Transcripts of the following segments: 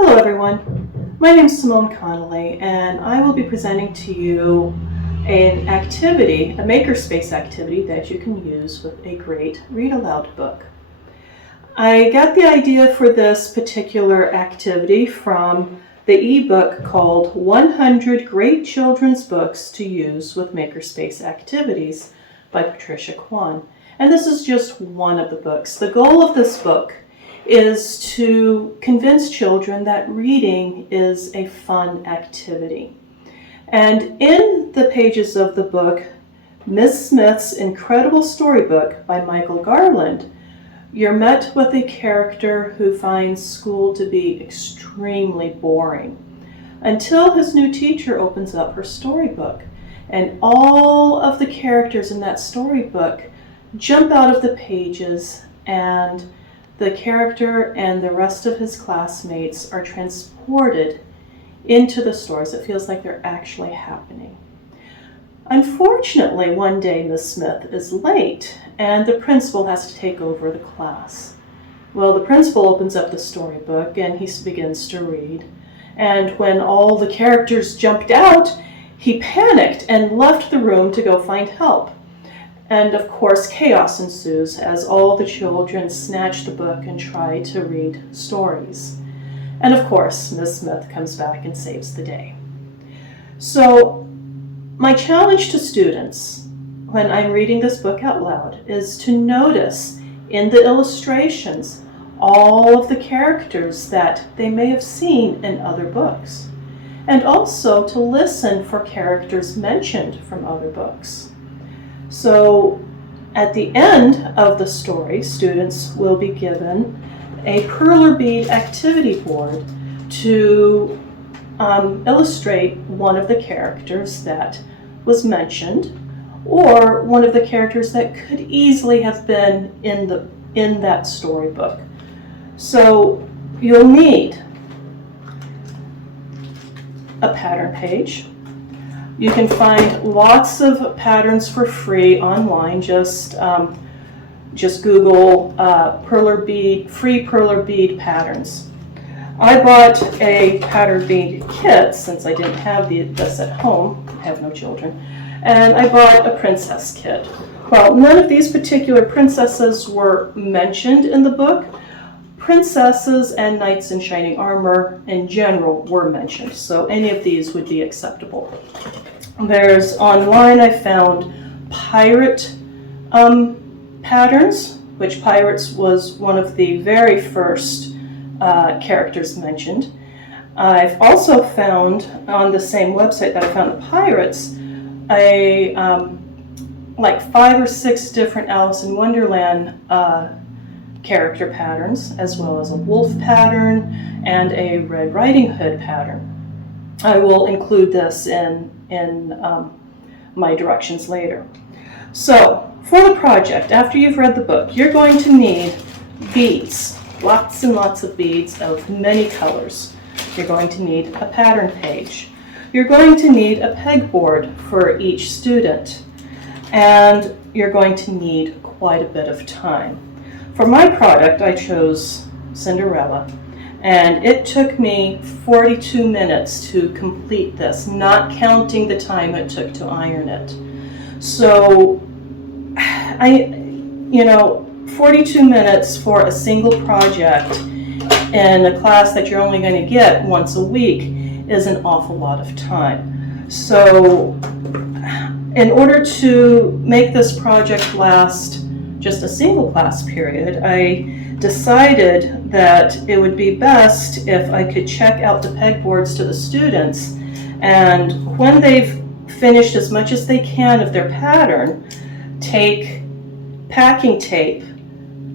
Hello everyone, my name is Simone Connolly and I will be presenting to you an activity, a makerspace activity that you can use with a great read aloud book. I got the idea for this particular activity from the ebook called 100 Great Children's Books to Use with Makerspace Activities by Patricia Kwan. And this is just one of the books. The goal of this book is to convince children that reading is a fun activity. And in the pages of the book, Miss Smith's Incredible Storybook by Michael Garland, you're met with a character who finds school to be extremely boring until his new teacher opens up her storybook. And all of the characters in that storybook jump out of the pages, and the character and the rest of his classmates are transported into the stories. It feels like they're actually happening. Unfortunately, one day Miss Smith is late and the principal has to take over the class. Well, the principal opens up the storybook and he begins to read. And when all the characters jumped out, he panicked and left the room to go find help. And of course, chaos ensues as all the children snatch the book and try to read stories. And of course, Miss Smith comes back and saves the day. So, my challenge to students when I'm reading this book out loud is to notice in the illustrations all of the characters that they may have seen in other books, and also to listen for characters mentioned from other books. So at the end of the story, students will be given a Perler bead activity board to illustrate one of the characters that was mentioned, or one of the characters that could easily have been in that storybook. So you'll need a pattern page. You can find lots of patterns for free online. Just Google free Perler bead patterns. I bought a pattern bead kit since I didn't have this at home. I have no children. And I bought a princess kit. Well, none of these particular princesses were mentioned in the book. Princesses and knights in shining armor in general were mentioned, so any of these would be acceptable. Online I found pirate patterns, which pirates was one of the very first characters mentioned. I've also found on the same website that I found the pirates like 5 or 6 different Alice in Wonderland character patterns, as well as a wolf pattern and a Red Riding Hood pattern. I will include this in my directions later. So, for the project, after you've read the book, you're going to need beads, lots and lots of beads of many colors. You're going to need a pattern page. You're going to need a pegboard for each student, and you're going to need quite a bit of time. For my product, I chose Cinderella, and it took me 42 minutes to complete this, not counting the time it took to iron it. So, 42 minutes for a single project in a class that you're only going to get once a week is an awful lot of time. So, in order to make this project last just a single class period, I decided that it would be best if I could check out the pegboards to the students, and when they've finished as much as they can of their pattern, take packing tape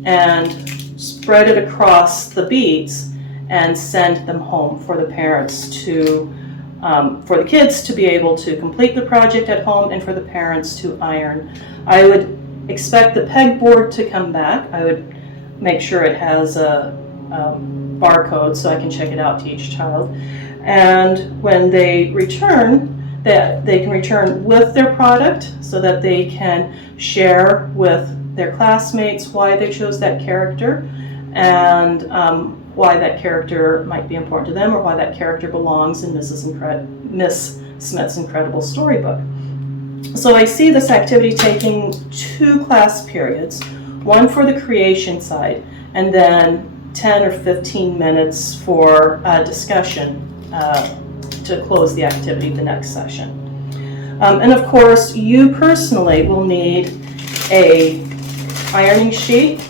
and spread it across the beads and send them home for the parents for the kids to be able to complete the project at home and for the parents to iron. I would expect the pegboard to come back. I would make sure it has a barcode so I can check it out to each child. And when they return, that they can return with their product so that they can share with their classmates why they chose that character, and why that character might be important to them or why that character belongs in Miss Smith's incredible storybook. So I see this activity taking 2 class periods, one for the creation side, and then 10 or 15 minutes for discussion to close the activity the next session. And of course, you personally will need a ironing sheet.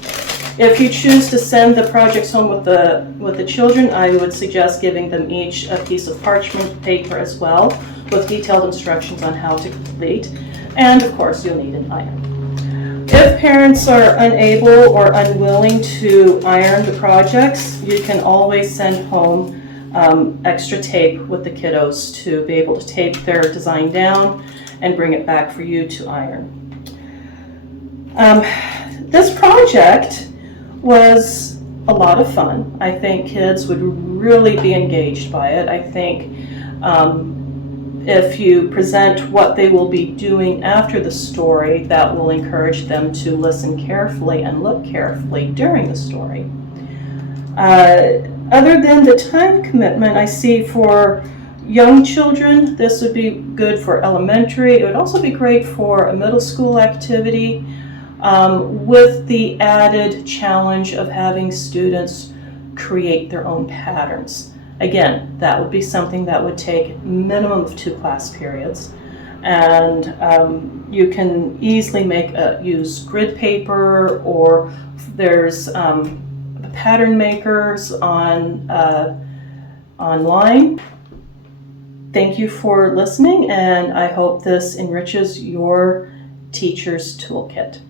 If you choose to send the projects home with the children, I would suggest giving them each a piece of parchment paper as well, with detailed instructions on how to complete. And of course, you'll need an iron. If parents are unable or unwilling to iron the projects, you can always send home extra tape with the kiddos to be able to tape their design down and bring it back for you to iron. This project was a lot of fun. I think kids would really be engaged by it. I think if you present what they will be doing after the story, that will encourage them to listen carefully and look carefully during the story. Other than the time commitment, I see for young children, this would be good for elementary. It would also be great for a middle school activity, with the added challenge of having students create their own patterns. Again, that would be something that would take minimum of 2 class periods. And you can easily use grid paper, or there's pattern makers online. Thank you for listening, and I hope this enriches your teacher's toolkit.